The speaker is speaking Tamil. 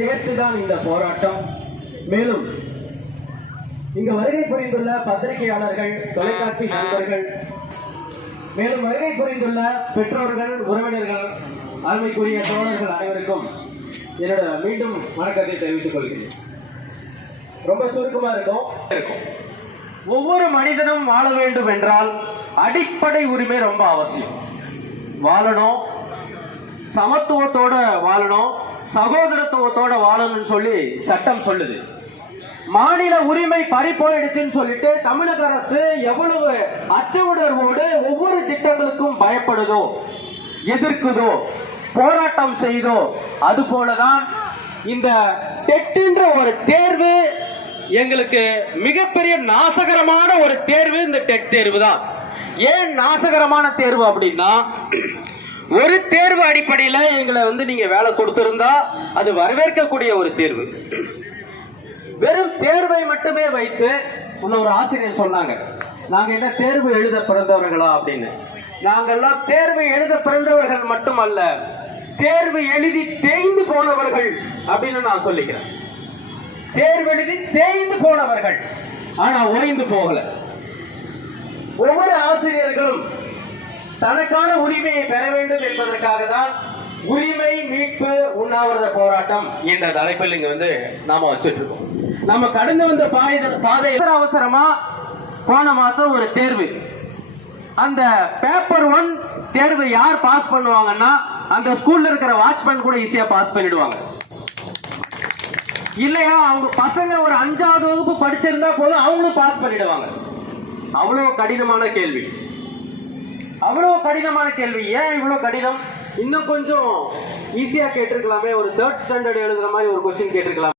சேர்த்துதான் இந்த போராட்டம். மேலும் இங்கு வருகை புரிந்துள்ள பத்திரிகையாளர்கள், தொலைக்காட்சி நண்பர்கள், மேலும் வருகை புரிந்துள்ள பெற்றோர்கள், உறவினர்கள், அருமைக்குரிய தோழர்கள் அனைவருக்கும் என்னோட மீண்டும் வணக்கத்தை தெரிவித்துக் கொள்கிறேன். ரொம்ப சுருக்கமா இருக்கும். ஒவ்வொரு மனிதனும் வாழ வேண்டும் என்றால் அடிப்படை உரிமை ரொம்ப அவசியம். வாழணும், சமத்துவத்தோட வாழணும், சகோதரத்துவத்தோட வாழணும்னு சொல்லி சட்டம் சொல்லுது. மாநில உரிமை பறி போயிடுச்சுன்னு சொல்லிட்டு தமிழக அரசு எவ்வளவு அச்சவுணர்வோடு ஒவ்வொரு திட்டங்களுக்கும் பயப்படுதோ, எதிர்க்குதோ, போராட்டம் செய்தோ, அது போலதான் இந்த டெட்ன்ற ஒரு தேர்வு எங்களுக்கு மிகப்பெரிய நாசகரமான ஒரு தேர்வு. இந்த டெட் தேர்வு தான். ஏன் நாசகரமான தேர்வு அப்படின்னா, ஒரு தேர்வு அடிப்படையில் எங்களை நீங்க வேலை கொடுத்திருந்தா அது வரவேற்கக்கூடிய ஒரு தேர்வு. வெறும் தேர்வை மட்டுமே வைத்து ஒரு ஆசிரியர் சொன்னாங்க, நாங்க என்ன தேர்வு எழுத பிறந்தவர்களா அப்படின்னு. நாங்கெல்லாம் தேர்வு எழுத பிறந்தவர்கள் மட்டுமல்ல, தேர்வு எழுதி தேய்ந்து போனவர்கள் அப்படின்னு நான் சொல்லிக்கிறேன். தேர்வு எழுதி தேய்ந்து போனவர்கள், ஆனா ஓய்ந்து போகல. ஒவ்வொரு ஆசிரியர்களும் தனக்கான உரிமையை பெற வேண்டும் என்பதற்காக தான் உரிமை மீட்பு உண்ணாவிரத போராட்டம் என்ற தலைப்பில் இங்க நாம வச்சிட்டு இருக்கோம். நம்ம கடந்து வந்த பாதை அவசரமா போன மாசம் ஒரு தேர்வு, அந்த பேப்பர் 1 தேர்வு யார் பாஸ் பண்ணுவாங்கன்னா அந்த ஸ்கூல்ல இருக்கிற வாட்ச்மேன் கூட ஈஸியா பாஸ் பண்ணிடுவாங்க. இல்லையா அவங்க பசங்க ஒரு 5வது வகுப்பு படிச்சிருந்தா போதும், அவங்களும் பாஸ் பண்ணிடுவாங்க. அவ்வளவு கடினமான கேள்வி, அவ்வளவு கடினமான கேள்வி. ஏன் இவ்வளவு கடினம்? இன்னும் கொஞ்சம் ஈஸியா கேட்டிருக்கலாமே. ஒரு 3rd ஸ்டாண்டர்ட் எழுதுற மாதிரி ஒரு கொஸ்டின் கேட்டிருக்கலாம்.